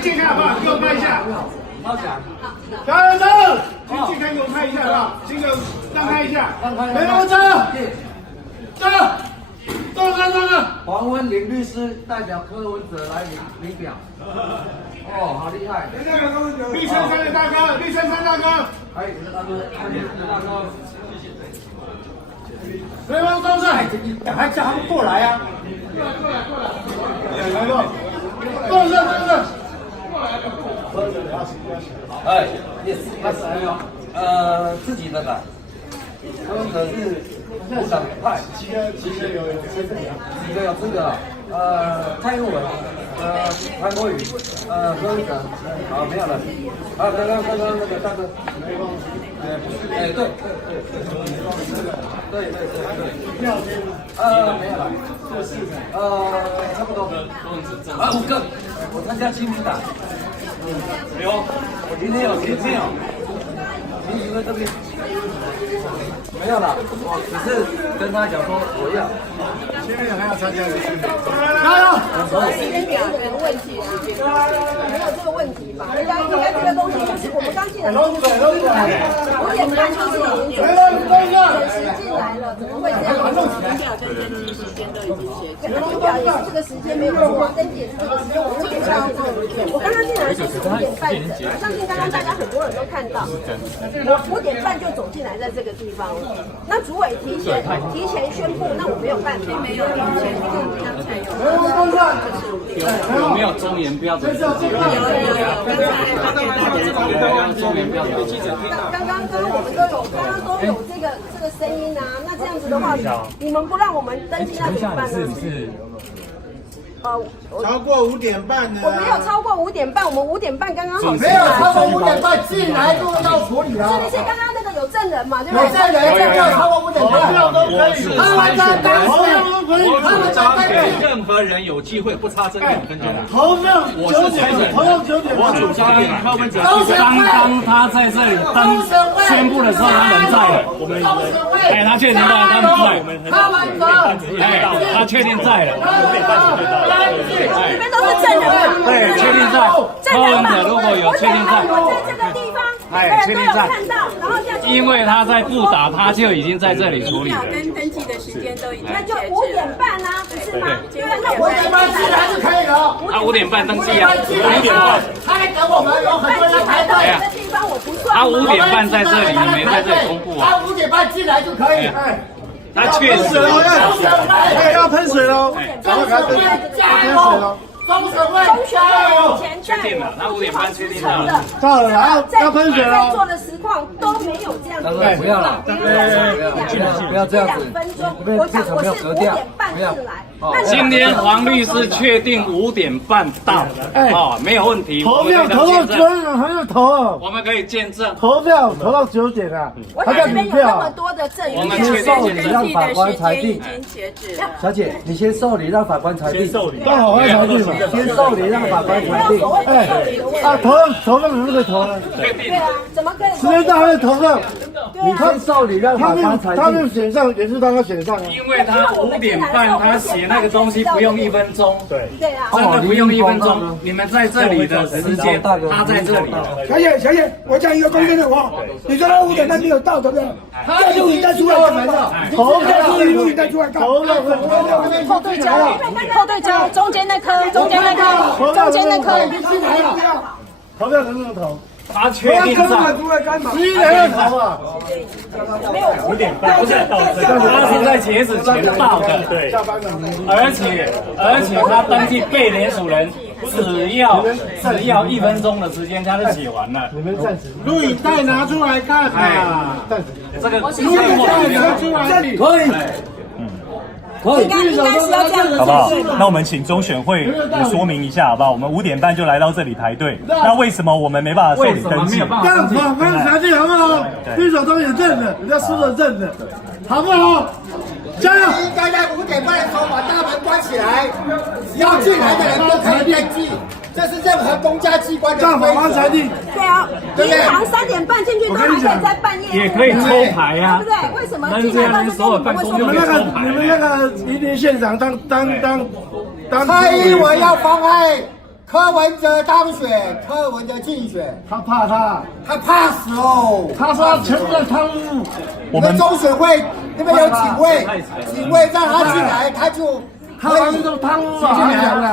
先进看好不好？给我拍一下。好讲。加油！先进看给我拍一下好不好？先给我让开一下。没有车。动！黄文林律师代表柯文哲来领表。哦，好厉害！绿衬衫的大哥，绿衬衫大哥。哎，大哥，大哥。随风动势，赶快叫他们过来啊！来过，动势。哎，yes， 开始还有，自己的吧。柯文哲是部长派，几个有资格啊？几个有资格？蔡英文，韩国瑜，柯文哲，好，没有了。啊，刚刚那个大哥，哎，对，没有了。差不多。5个，我参加亲子党。有，我今天有。平时在这边没有了，我只是跟他讲说我要。今天还要参加的是加油！时间表没有问题啊，没有这个问题吧？应该这个东西就是我们刚进来，5点半就是已经准时进来了，怎么会这样？时间表跟登记时间都已经写，登记表也是这个时间没有错，登记也是这个时间，我们超过我刚刚进来是5点半整，相信刚刚大家很多人都看到，我5点半就走进来，在这个地方了。那主委提前宣布，那我没有办法，没有提前，有没有中研标准？有。中研标准。刚刚我们都有这个声音啊，那这样子的话，你们不让我们登记，那怎么办呢？超过5点半呢？我没有超过5点半，我们5点半刚刚好。没有超过5点半进来就要处理了。是不是刚刚那个有证人嘛？对不对？有证人，这个超过5点半，他们在当时，他们在给任何人有机会不差这2分钟。投票9点，投票9点。我主张给柯文哲，当他在这里宣布的时候，他人在了，我们他确定他们在，他确定在了。你们都是证人嘛？对，确定在。柯文哲如果有确定在，我在这个地方，每个人都有看到，然后下去。因为他在布达，他就已经在这里处理了。跟登记的时间都已经那就5点半啊，不是吗？对啊，那5点半进来就可以了。5点半登记啊，5点半。他还等我们，有很多人排队。这地方我不算。他5点半在这里，你没在这里公布啊？他5点半进来就可以。他确实要喷水喽！中选会加油！中选会加油！确定了，他5点半确定了。到了，要喷水喽！在座的实况都没有这样子。不要了，不要这样子2分钟，我想我是5点半进来。今天黄律师确定5点半到，没有问题。投票投到9点还要投，我们可以见证。投票投到9点啊！我想这边有那么多的证据，我们确定让法官裁定。已经截止。小姐，你先受理，让法官裁定。刚好会裁定嘛？先受理，让法官裁定。投票你们可以投了。对啊，怎么可以？时间到还投票，你先受理，让法官裁定。他没有选上，也是让他选上啊。因为他5点半他写那个东西不用1分钟，对啊，真的不用1分钟。你们在这里的时间，他在这里。小姐，我讲一个公正的话，你说他5点半没有到，对不对？再录影带出来干嘛？投票录影带出来干嘛？后对焦，中间那颗，中间那颗，投票能不能投？他确定在11点要投啊！没有5点不是，他是在截止前到的，对。而且他登记被联署人，只要1分钟的时间，他就写完了。你们暂时录影带拿出来看啊！暂时这个录影带拿出来，可以。应该是要这样子，好不好？那我们请中选会也说明一下，好不好？我们5点半就来到这里排队，那为什么我们没办法受理登记？让法官裁定好不好？你手中有证的，人家输了证的，好不好？加油！应该在5点半的时候把大门关起来，要进来的人都可以登记。这是任何公家机关的让法官裁定。对啊，平常3点半进去，都还可以在半夜也可以抽牌啊，对不对？为什么进这来到这边不会说？你们那个移民县长当蔡英文要妨碍柯文哲当选，柯文哲竞选，他怕他，他怕死哦。他说他全部在贪污。你们中选会那边有警卫，警卫让他进来，他就他完全都贪污啊！他讲的，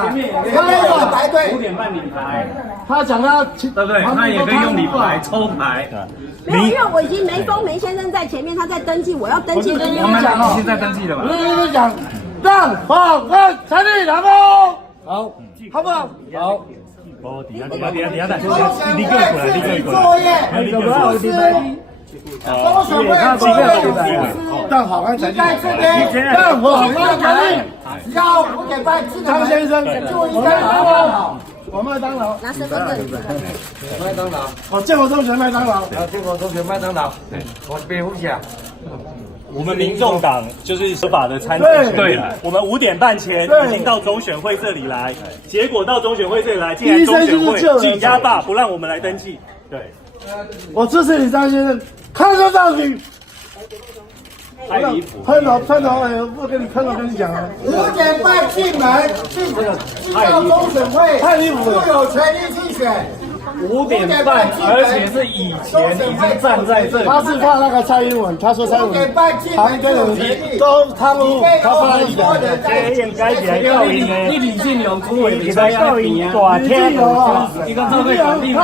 他没有排队。 5点半领牌，他讲他对不对？他也可以用领牌抽牌。没有，因为我已经梅先生在前面，他在登记，我要登记。我们俩已经在登记了嘛？我跟你讲，让法官裁定好不好？好不好？好。哦，底下，你过来，你过来，作业，你过来，中选会作业，让法官裁定。在这边，让法官裁定。要5点半进张先生，就应该好。我麦当劳，拿身份证。麦当劳，我建国中学麦当劳。建国中学麦当劳，我是蝙蝠侠。我们民众党就是合法的参选对了。我们5点半前已经到中选会这里来，结果到中选会这里来，竟然中选会挤压霸，不让我们来登记。对，我支持你张先生，看得上去。太离谱！喷头，我跟你喷头跟你讲啊5点半进门，进到中选会，太离谱了就有权利竞选。 5点半，而且是以前已经站在这里。他是怕那个蔡英文，他说蔡英文旁边的人都贪污，他怕一点。这应该是要赢的。你理性有出为你在要赢啊！大天有啊，一个社会管理。